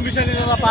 Permission ಇದೆಯಲ್ಲಪ್ಪ.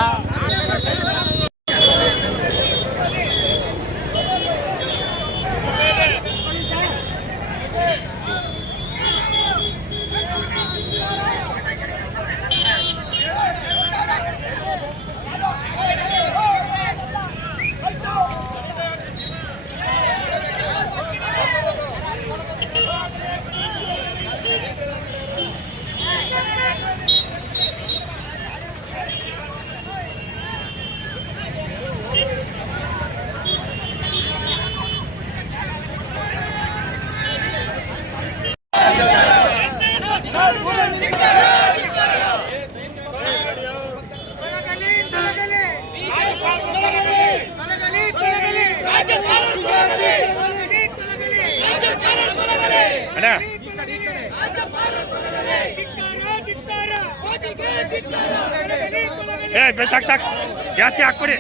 ಜಾಸ್ತಿ ಹಾಕ್ಬಿಡಿ.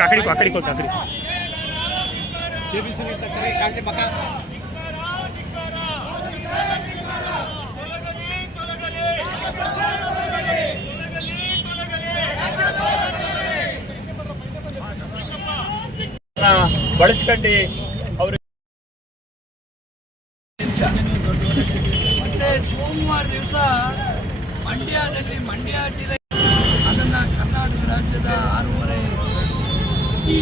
ಅಕ್ಕಡಿ ಬಳಸ್ಕೊಂಡು ಅವರು ಮತ್ತೆ ಸೋಮವಾರ ದಿವಸ ಮಂಡ್ಯದಲ್ಲಿ ಮಂಡ್ಯ ಜಿಲ್ಲೆ ಅದನ್ನು ಕರ್ನಾಟಕ ರಾಜ್ಯದ 6.5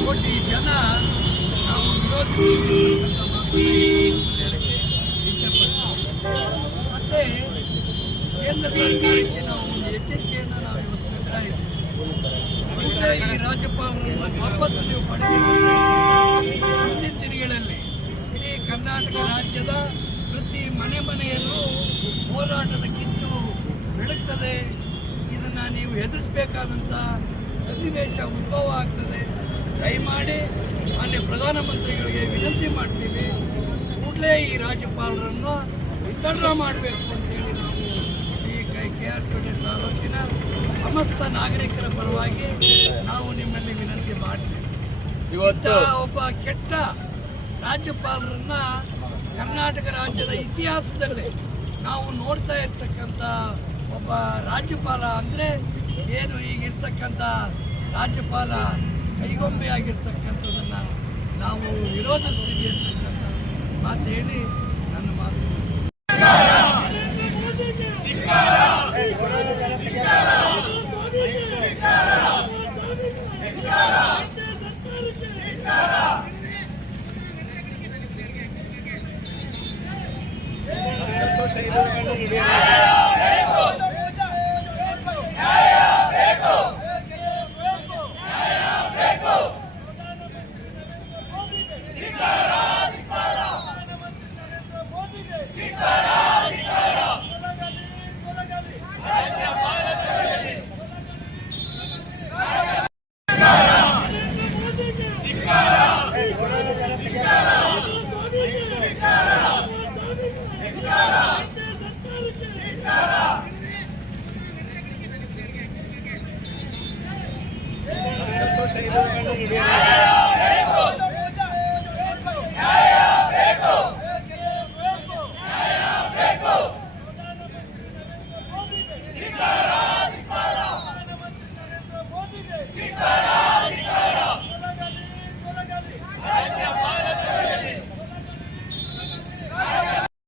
ಕೋಟಿ ಜನ ನಾವು ಮತ್ತೆ ಕೇಂದ್ರ ಸರ್ಕಾರಕ್ಕೆ ನಾವು ಒಂದು ಎಚ್ಚರಿಕೆಯನ್ನು ನಾವು ಇವತ್ತು ಕೊಡ್ತಾ ಇದ್ದೀವಿ. ಅಂದರೆ ಈ ರಾಜ್ಯಪಾಲರನ್ನು ವಾಪಸ್ ನೀವು ಪಡೆದಿದ್ದೀವಿ. ಮುಂದಿನ ದಿನಗಳಲ್ಲಿ ಇಡೀ ಕರ್ನಾಟಕ ರಾಜ್ಯದ ಪ್ರತಿ ಮನೆಯಲ್ಲೂ ಹೋರಾಟದ ಕಿಚ್ಚು ಬೆಳಗ್ತದೆ. ಇದನ್ನು ನೀವು ಎದುರಿಸಬೇಕಾದಂಥ ಸನ್ನಿವೇಶ ಉದ್ಭವ ಆಗ್ತದೆ. ದಯಮಾಡಿ ಮಾನ್ಯ ಪ್ರಧಾನಮಂತ್ರಿಗಳಿಗೆ ವಿನಂತಿ ಮಾಡ್ತೀವಿ, ಕೂಡಲೇ ಈ ರಾಜ್ಯಪಾಲರನ್ನು ವಿತರಣೆ ಮಾಡಬೇಕು ಅಂತೇಳಿ ನಾವು ಈ KR ತಾಲೂಕಿನ ಸಮಸ್ತ ನಾಗರಿಕರ ಪರವಾಗಿ ನಾವು ನಿಮ್ಮಲ್ಲಿ ವಿನಂತಿ ಮಾಡ್ತೀವಿ. ಇವತ್ತು ಒಬ್ಬ ಕೆಟ್ಟ ರಾಜ್ಯಪಾಲರನ್ನ ಕರ್ನಾಟಕ ರಾಜ್ಯದ ಇತಿಹಾಸದಲ್ಲಿ ನಾವು ನೋಡ್ತಾ ಇರ್ತಕ್ಕಂಥ ಒಬ್ಬ ರಾಜ್ಯಪಾಲ ಅಂದರೆ ಏನು ಈಗಿರ್ತಕ್ಕಂಥ ರಾಜ್ಯಪಾಲ ಕೈಗೊಂಬೆಯಾಗಿರ್ತಕ್ಕಂಥದ್ದನ್ನು ನಾವು ವಿರೋಧಿಸ್ತೀವಿ ಅಂತಕ್ಕಂಥ ಮಾತು ಹೇಳಿ ನನ್ನ ಮಾತು. Yeah.